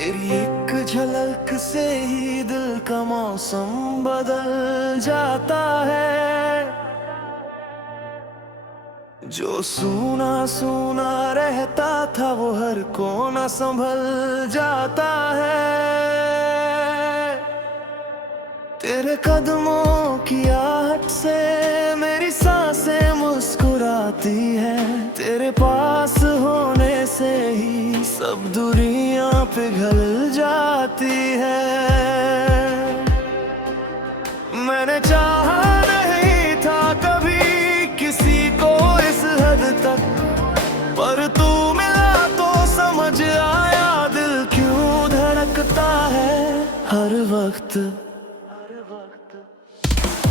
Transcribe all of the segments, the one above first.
तेरी एक झलक से ही दिल का मौसम बदल जाता है। जो सूना सूना रहता था वो हर कोना संभल जाता है। तेरे कदमों की आहट से मेरी सांसें मुस्कुराती है। तेरे पास होने से ही सब दूरियां पिघल जाती है। मैंने चाहा नहीं था कभी किसी को इस हद तक, पर तू मिला तो समझ आया दिल क्यों धड़कता है हर वक्त।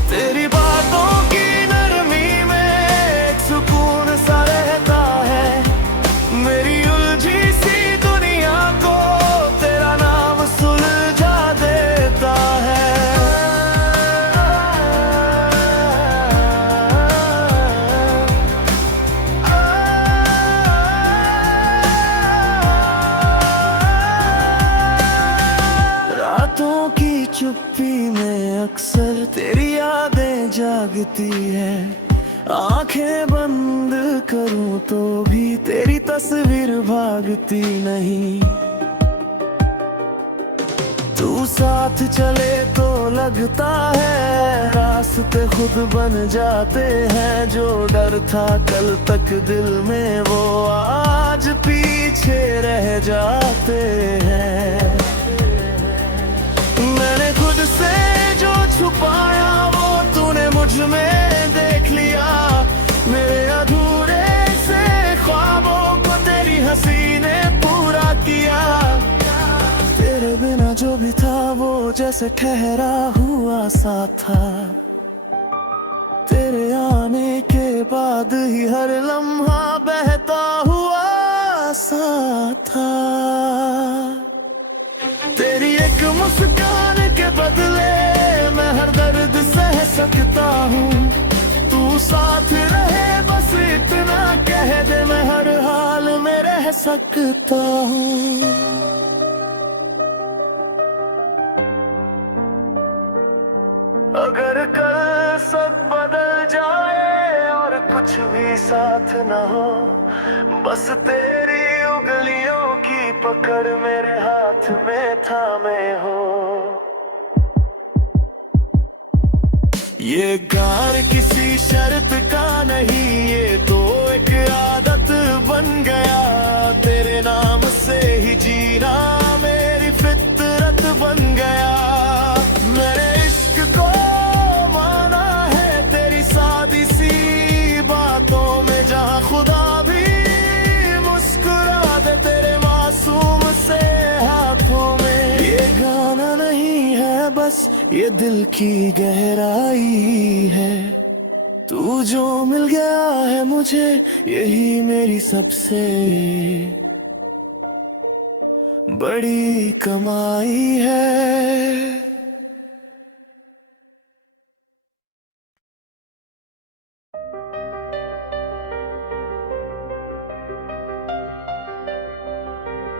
तेरी बातों की नरमी में एक सुकून सा रहता है। मेरी उलझी सी दुनिया को तेरा नाम सुलझा देता है। रातों की चुप्पी में अक्सर तेरी यादें जागती है। आंखें बंद करूं तो भी तेरी तस्वीर भागती नहीं। तू साथ चले तो लगता है रास्ते खुद बन जाते हैं। जो डर था कल तक दिल में वो आज पीछे रह जाते हैं। मैंने खुद से जो छुपाया वो तूने मुझ में देख लिया। मेरे अधूरे से ख्वाबों को तेरी हंसी ने पूरा किया। तेरे बिना जो भी था वो जैसे ठहरा हुआ सा था। तेरे आने के बाद ही हर लम्हा बहता हुआ सा था। तेरी एक मुस्कान के बदले मैं हर दर्द सह सकता हूँ। तू साथ रहे बस इतना कह दे, मैं हर हाल में रह सकता हूँ। अगर कल सब बदल जाए और कुछ भी साथ न हो, बस तेरी उंगलियों की पकड़ मेरे हाथ में थामे हो। ये गान किसी शर्त का नहीं, ये तो एक आदत बन गया। तेरे नाम से ही जीना मेरी फितरत बन गया। मेरे इश्क को माना है तेरी सादी सी बातों में, जहाँ खुदा भी मुस्कुरा दे तेरे मासूम से हाथों में। ये गाना नहीं है बस ये दिल की गहराई है। तू जो मिल गया है मुझे यही मेरी सबसे बड़ी कमाई है।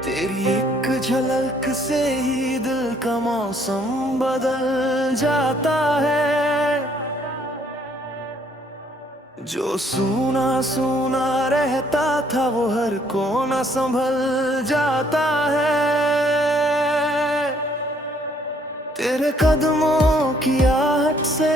तेरी एक झलक से ही दिल का मौसम बदल जाता है। जो सूना सूना रहता था वो हर कोना संभल जाता है। तेरे कदमों की आहट से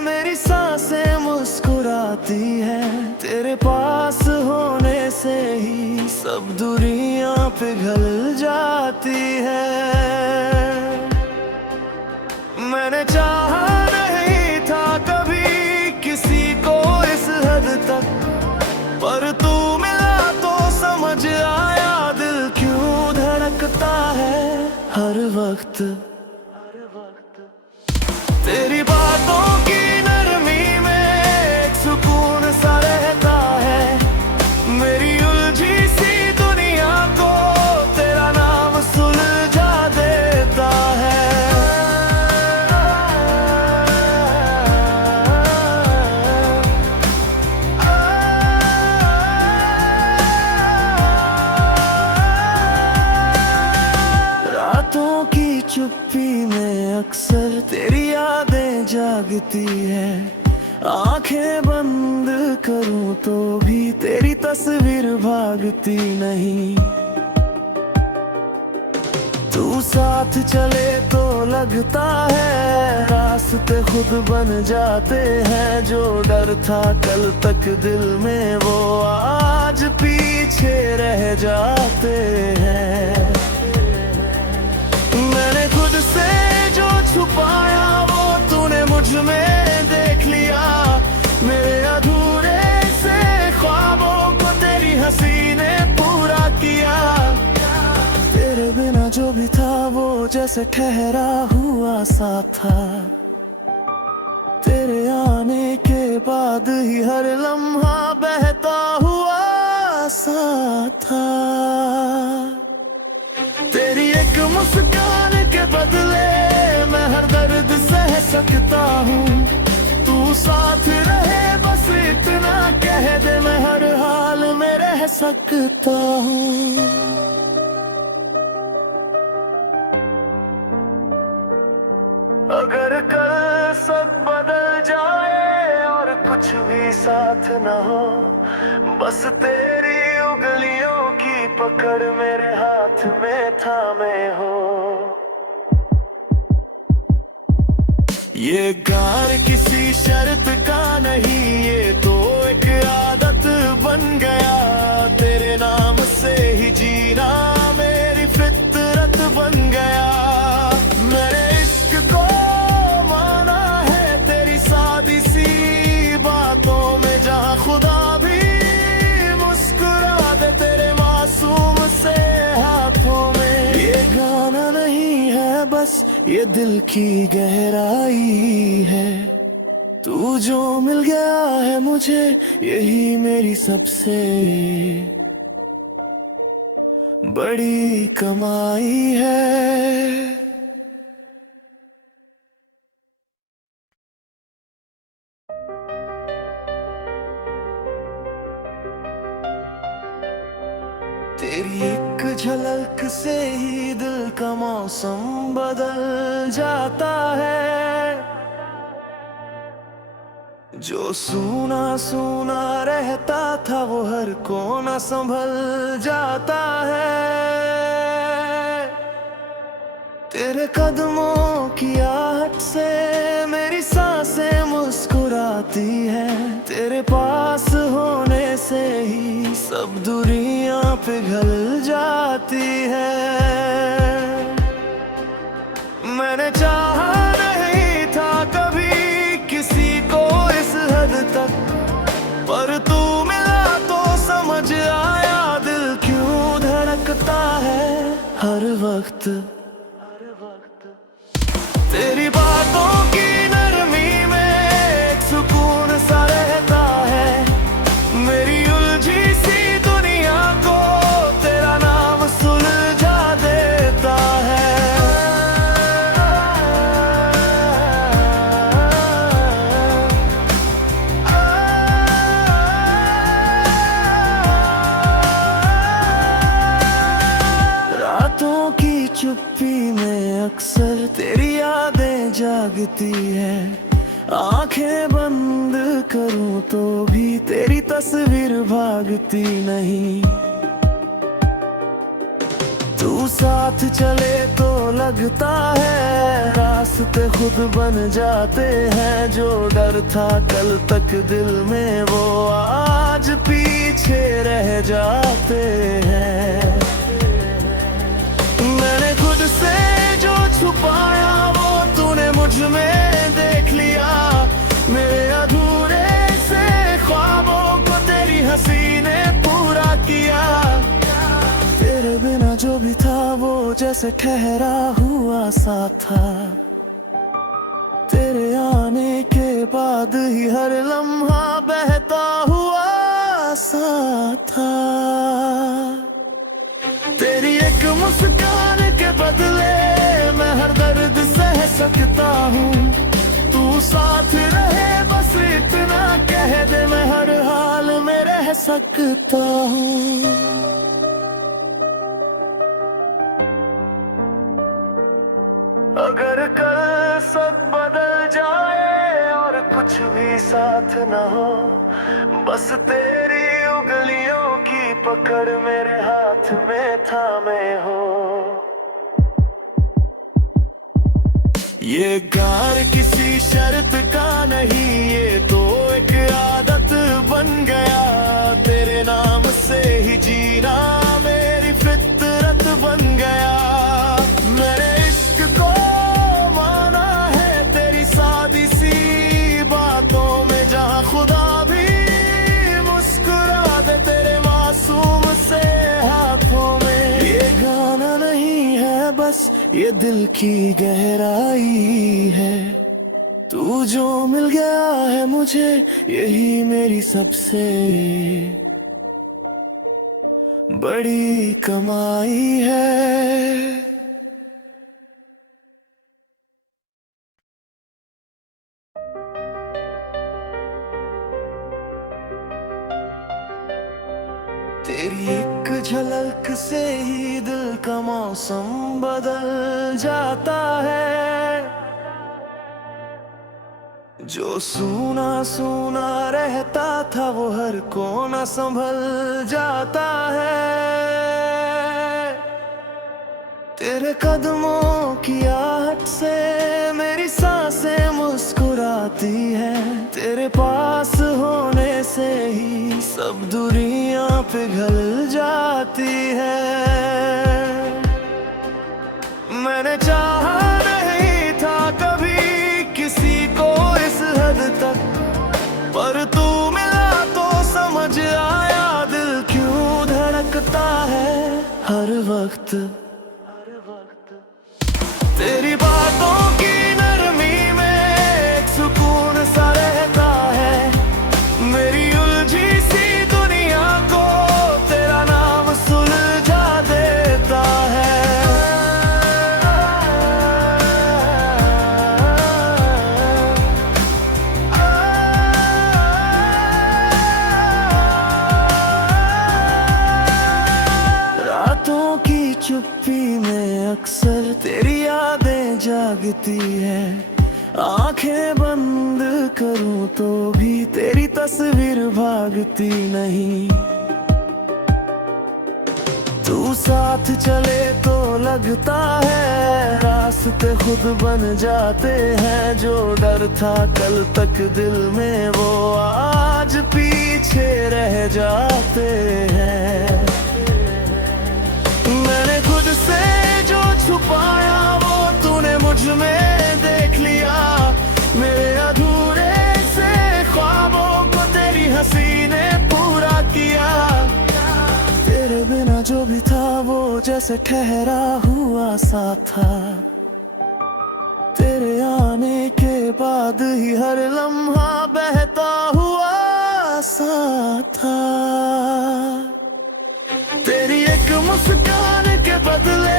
मेरी सांसें मुस्कुराती है। तेरे पास होने से ही सब दूरियां पिघल जाती है। मैंने चाहा नहीं था कभी किसी को इस हद तक, पर तू मिला तो समझ आया दिल क्यों धड़कता है हर वक्त। तेरी बातों की नरमी में एक सुकून सा रहता है। मेरी उलझी सी दुनिया को तेरा नाम सुलझा देता है। आंखें बंद करूं तो भी तेरी तस्वीर भागती नहीं। तू साथ चले तो लगता है रास्ते खुद बन जाते हैं। जो डर था कल तक दिल में वो आज पीछे रह जाते हैं। मैंने खुद से जो छुपाया वो तूने मुझ में देख लिया। मेरे अधूरे से ख्वाबों को तेरी हंसी ने पूरा किया। तेरे बिना जो भी था वो जैसे ठहरा हुआ सा था। तेरे आने के बाद ही हर लम्हा बहता हुआ सा था। तेरी एक मुस्कान के बदले मैं हर दर्द सह सकता हूँ। तू साथ रहे बस इतना कह दे, मैं हर हाल में रह सकता हूँ। अगर कल सब बदल जाए और कुछ भी साथ न हो, बस तेरी उंगलियों की पकड़ मेरे हाथ में थामे हो। ये प्यार किसी शर्त का नहीं, ये तो एक आदत बन गया। तेरे नाम से ही जीना मेरी फितरत बन गया। मेरे इश्क को माना है तेरी सादी सी बातों में, जहाँ खुदा भी मुस्कुरा दे तेरे मासूम से हाथों में। ये गाना नहीं है बस ये दिल की गहराई है। तू जो मिल गया है मुझे यही मेरी सबसे बड़ी कमाई है। तेरी एक झलक से ही दिल का मौसम बदल जाता है। जो सूना सूना रहता था वो हर कोना संभल जाता है। तेरे कदमों की आहट से मेरी सांसें मुस्कुराती हैं। तेरे पास होने से ही सब दूरियां पिघल जाती है। मैंने चाहा नहीं था कभी किसी को इस हद तक, पर तू मिला तो समझ आया दिल क्यों धड़कता है हर वक्त। तेरी बातों की नरमी में एक सुकून सा रहता है। मेरी उलझी सी दुनिया को तेरा नाम सुलझा देता है। रातों की चुप्पी में अक्सर तेरी यादें जागती है। आंखें बंद करूं तो भी तेरी तस्वीर भागती नहीं। तू साथ चले तो लगता है रास्ते खुद बन जाते हैं। जो डर था कल तक दिल में वो आज पीछे रह जाते हैं। मैंने खुद से जो छुपाया वो तूने मुझ में देख लिया। मेरे अधूरे से ख्वाबों को तेरी हंसी ने पूरा किया। तेरे बिना जो भी था वो जैसे ठहरा हुआ सा था। तेरे आने के बाद ही हर लम्हा बहता हुआ सा था। तेरी एक मुस्कान के बदले मैं हर दर्द सह सकता हूँ। तू साथ रहे बस इतना कह दे, मैं हर हाल में रह सकता हूँ। अगर कल सब बदल जाए और कुछ भी भी साथ न हो, बस तेरी उंगलियों की पकड़ मेरे हाथ में थामे हो। ये प्यार किसी शर्त का नहीं, ये तो एक आदत बन गया। तेरे नाम से ही जीना मेरी फितरत बन गया। मेरे इश्क को माना है तेरी सादी सी बातों में, जहाँ खुदा भी मुस्कुरा दे तेरे मासूम से हाथों में। ये गाना नहीं है बस ये दिल की गहराई है, तू जो मिल गया है मुझे यही मेरी सबसे बड़ी कमाई है। तेरी एक झलक से ही दिल का मौसम बदल जाता है। जो सूना सूना रहता था वो हर कोना संभल जाता है। तेरे कदमों की आहट से मेरी सांसें मुस्कुराती है। तेरे पास होने से ही सब दूरियां पिघल जाती है। मैंने चाहा नहीं था कभी किसी को इस हद तक, पर तू मिला तो समझ आया दिल क्यों धड़कता है हर वक्त। तेरी बातों की नरमी में एक सुकून सा रहता है। मेरी उलझी सी दुनिया को तेरा नाम सुलझा देता है। रातों की चुप्पी में अक्सर तेरी यादें जागती है। आंखें बंद करूं तो भी तेरी तस्वीर भागती नहीं। तू साथ चले तो लगता है रास्ते खुद बन जाते हैं। जो डर था कल तक दिल में वो आज पीछे रह जाते हैं। मैंने खुद से जो छुपाया वो तूने मुझ में देख लिया। मेरे अधूरे से ख्वाबों को तेरी हंसी ने पूरा किया। तेरे बिना जो भी था वो जैसे ठहरा हुआ सा था। तेरे आने के बाद ही हर लम्हा बहता हुआ सा था। तेरी एक मुस्कान के बदले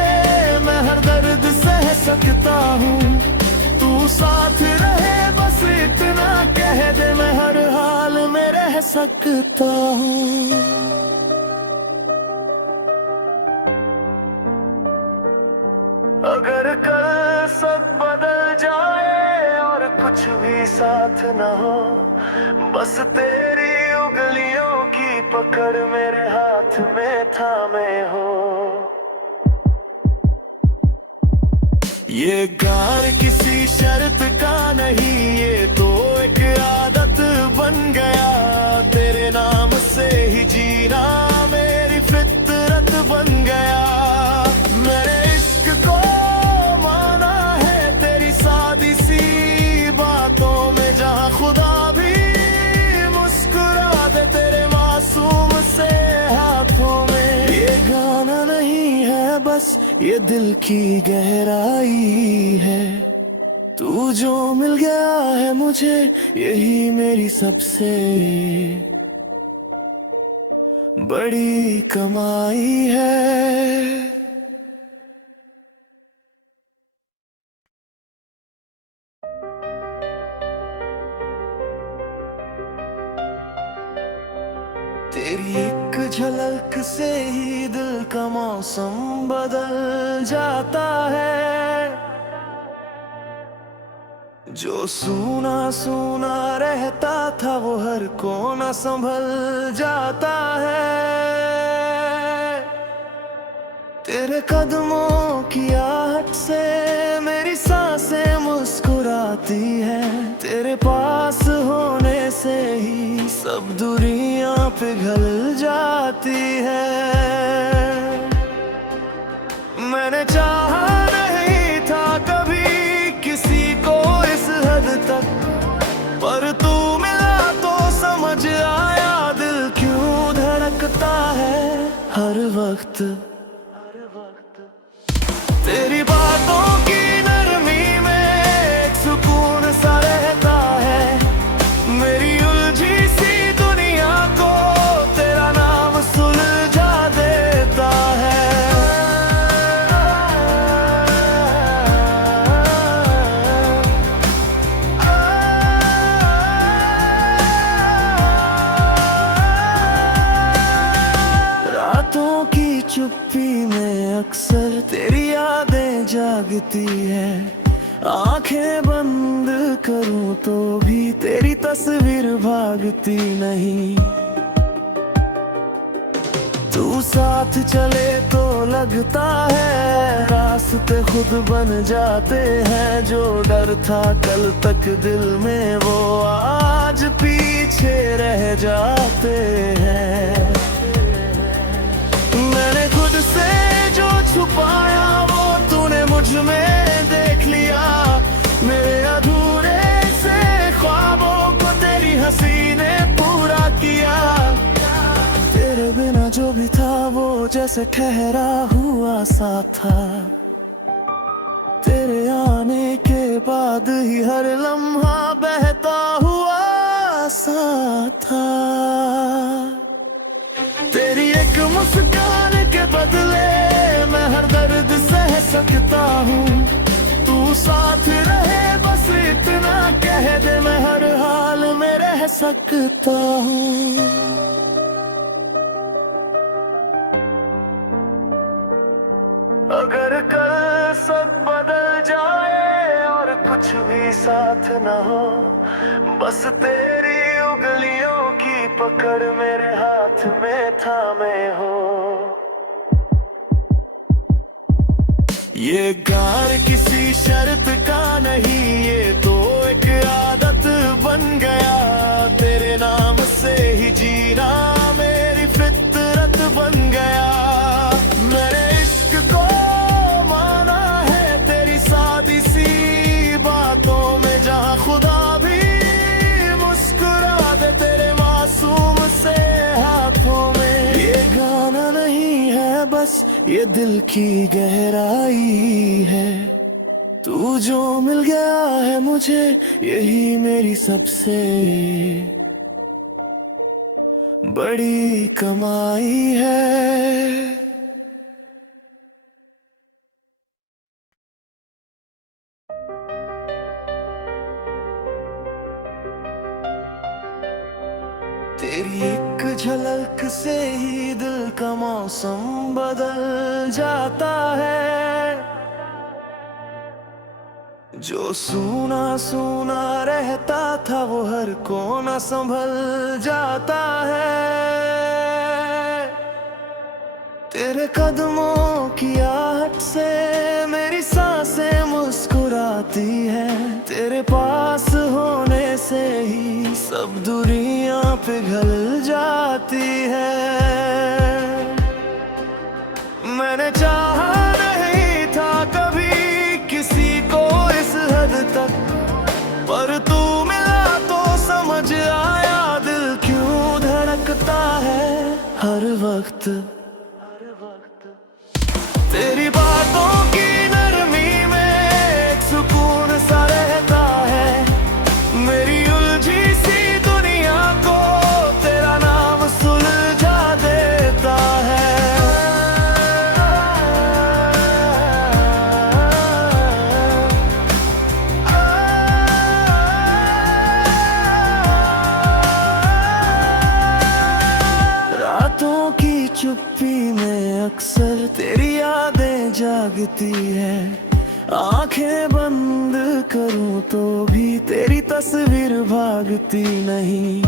मैं हर दर्द सह सकता हूँ। तू साथ रहे बस इतना कह दे, मैं हर हाल में रह सकता हूँ। अगर कल सब बदल जाए और कुछ भी साथ न हो, बस तेरी उंगलियों की पकड़ मेरे हाथ में थामे हो। ये प्यार किसी शर्त का नहीं, ये तो एक आदत बन गया। तेरे नाम से ही जीना मेरी फितरत बन गया। मेरे इश्क को माना है तेरी सादी सी बातों में, जहाँ खुदा भी मुस्कुरा दे तेरे मासूम से हाथों में। ये गाना नहीं है बस ये दिल की गहराई है, तू जो मिल गया है मुझे यही मेरी सबसे बड़ी कमाई है। तेरी एक झलक से ही दिल का मौसम बदल जाता है। जो सूना सूना रहता था वो हर कोना संभल जाता है। तेरे कदमों की आहट से मेरी सांसें मुस्कुराती है। तेरे पास होने से ही सब दूरियां पिघल जाती है। मैंने चाहा नहीं था कभी किसी को इस हद तक, पर तू मिला तो समझ आया दिल क्यों धड़कता है हर वक्त। तेरी बातों की नरमी में एक सुकून सा रहता है। मेरी उलझी सी दुनिया को तेरा नाम सुलझा देता है। रातों की चुप्पी में अक्सर तेरी यादें जागती है। आंखें बंद करूं तो भी तेरी तस्वीर भागती नहीं। तू साथ चले तो लगता है रास्ते खुद बन जाते हैं। जो डर था कल तक दिल में वो आज पीछे रह जाते हैं। मैंने खुद से जो छुपाया वो तूने मुझ में देख लिया। मेरे अधूरे से ख्वाबों को तेरी हंसी ने पूरा किया। तेरे बिना जो भी था वो जैसे ठहरा हुआ सा था। तेरे आने के बाद ही हर लम्हा बहता हुआ सा था। तेरी एक मुस्कान के बदले मैं हर दर्द सह सकता हूँ। तू साथ रहे बस इतना कह दे, मैं हर हाल में रह सकता हूँ। अगर कल सब बदल जाए और कुछ भी साथ न हो, बस तेरी उंगलियों की पकड़ मेरे हाथ में थामे हो। ये प्यार किसी शर्त का नहीं, ये तो एक आदत बन गया। तेरे नाम से ही जीना मेरी फितरत बन गया। मेरे इश्क को माना है तेरी सादी सी बातों में, जहाँ खुदा भी मुस्कुरा दे तेरे मासूम से हाथों में। ये गाना नहीं है बस ये दिल की गहराई है। तू जो मिल गया है मुझे यही मेरी सबसे बड़ी कमाई है। तेरी एक झलक से ही दिल का मौसम बदल जाता है। जो सूना सूना रहता था वो हर कोना संभल जाता है। तेरे कदमों की आहट से मेरी सांसें मुस्कुराती है। तेरे पास होने से ही सब दूरियां पिघल जाती है। मैंने चाहा नहीं था कभी किसी को इस हद तक, पर तू मिला तो समझ आया दिल क्यों धड़कता है हर वक्त। तेरी बातों की नरमी में एक सुकून सा रहता है। मेरी उलझी सी दुनिया को तेरा नाम सुलझा देता है। रातों की चुप्पी में अक्सर तेरी यादें जागती है। आंखें बंद करूं तो भी तेरी तस्वीर भागती नहीं।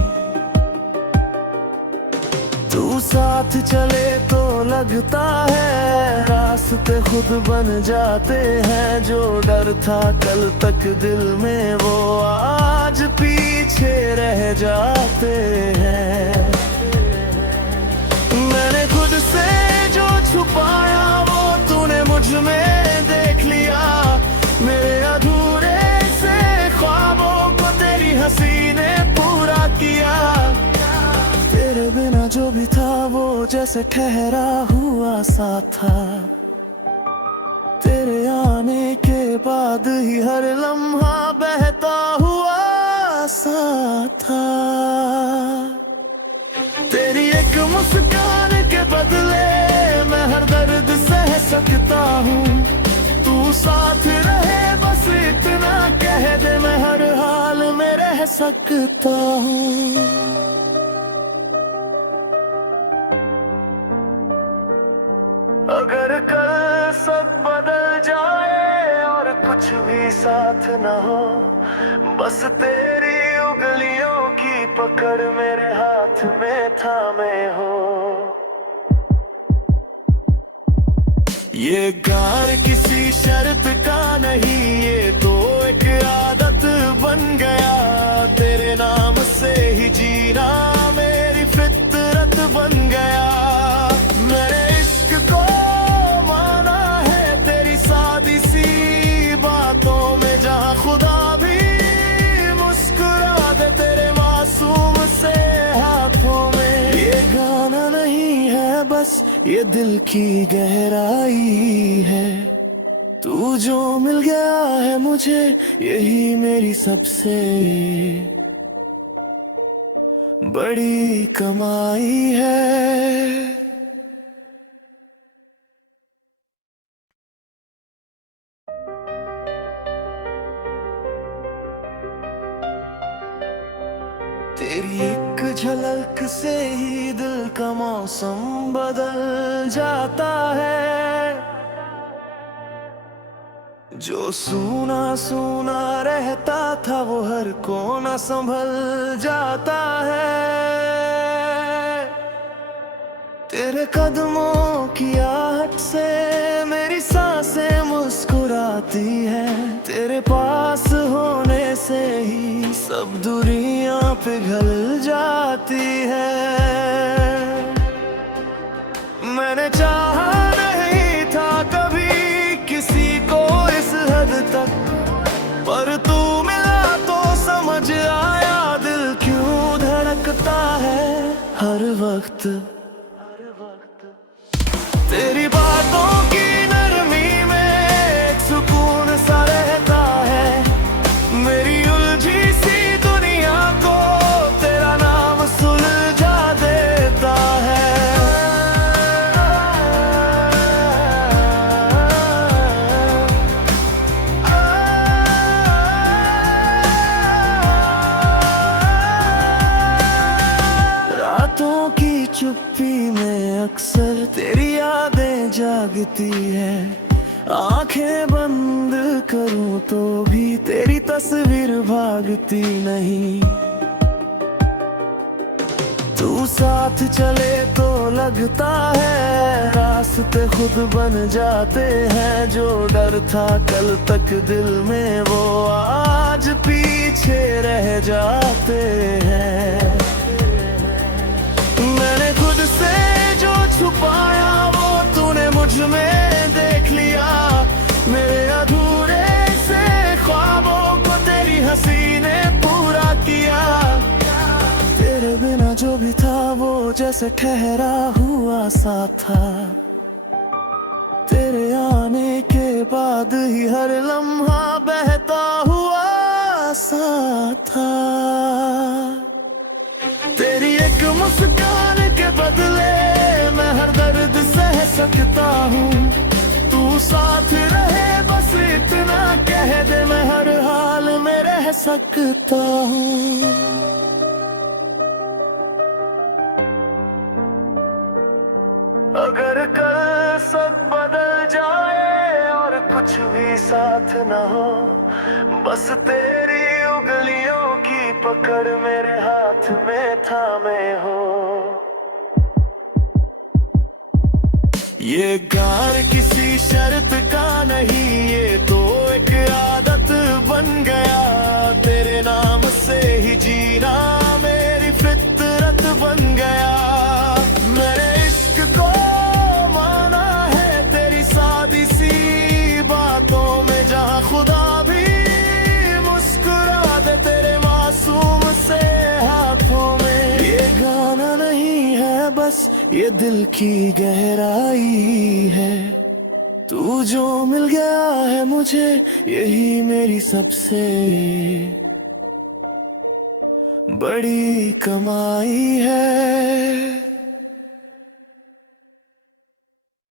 तू साथ चले तो लगता है रास्ते खुद बन जाते हैं। जो डर था कल तक दिल में वो आज पीछे रह जाते हैं। मैंने खुद से जो छुपाया वो तूने मुझ में देख लिया। मेरे अधूरे से ख्वाबों को तेरी हंसी ने पूरा किया। तेरे बिना जो भी था वो जैसे ठहरा हुआ सा था। तेरे आने के बाद ही हर लम्हा बहता हुआ सा था। तेरी एक मुस्कान के बदले मैं हर दर्द सह सकता हूँ। तू साथ रहे बस इतना कह दे, मैं हर हाल में रह सकता हूँ। अगर कल सब बदल जाए और कुछ भी साथ न हो, बस तेरी उंगलियों की पकड़ मेरे हाथ में थामे हो। ये प्यार किसी शर्त का नहीं, ये तो एक आदत बन गया। तेरे नाम से ही जीना मेरी फितरत बन गया। मेरे इश्क को माना है तेरी सादी सी बातों में, जहाँ खुदा भी मुस्कुरा दे तेरे मासूम से हाथों में। ये गाना नहीं है बस ये दिल की गहराई है। तू जो मिल गया है मुझे यही मेरी सबसे बड़ी कमाई है। तेरी एक झलक से ही दिल का मौसम बदल जाता है। जो सूना सूना रहता था वो हर कोना संभल जाता है। तेरे कदमों की आहट से मेरी सांसें मुस्कुराती है। तेरे पास होने से ही सब दूरियां पिघल जाती है। मैंने चाहा नहीं था कभी किसी को इस हद तक, पर तू मिला तो समझ आया दिल क्यों धड़कता है हर वक्त। तेरी बातों की नरमी में एक सुकून सा रहता है। मेरी उलझी सी दुनिया को तेरा नाम सुलझा देता है। रातों की चुप्पी में अक्सर तेरी यादें जागती है। आंखें बंद करूं तो भी तेरी तस्वीर भागती नहीं। तू साथ चले तो लगता है रास्ते खुद बन जाते हैं। जो डर था कल तक दिल में वो आज पीछे रह जाते हैं। मैंने खुद से जो छुपाया वो तूने मुझ में देख लिया। मेरे अधूरे से ख्वाबों को तेरी हंसी ने पूरा किया। तेरे बिना जो भी था वो जैसे ठहरा हुआ सा था। तेरे आने के बाद ही हर लम्हा बहता हुआ सा था। तेरी एक मुस्कान के बदले मैं हर दर्द सह सकता हूँ। तू साथ रहे बस इतना कह दे, मैं हर हाल में रह सकता हूँ। अगर कल सब बदल जाए और कुछ कुछ भी साथ न हो, बस तेरी उंगलियों की पकड़ मेरे हाथ में थामे हो। ये प्यार किसी शर्त का नहीं, ये तो एक आदत बन गया। तेरे नाम से ही जीना मेरी फितरत बन गया। मेरे इश्क को माना है तेरी सादी सी बातों में, जहाँ खुदा भी मुस्कुरा दे तेरे मासूम से हाथों में। ये गाना नहीं है बस, ये दिल की गहराई है। तू जो मिल गया है मुझे, यही मेरी सबसे बड़ी कमाई है।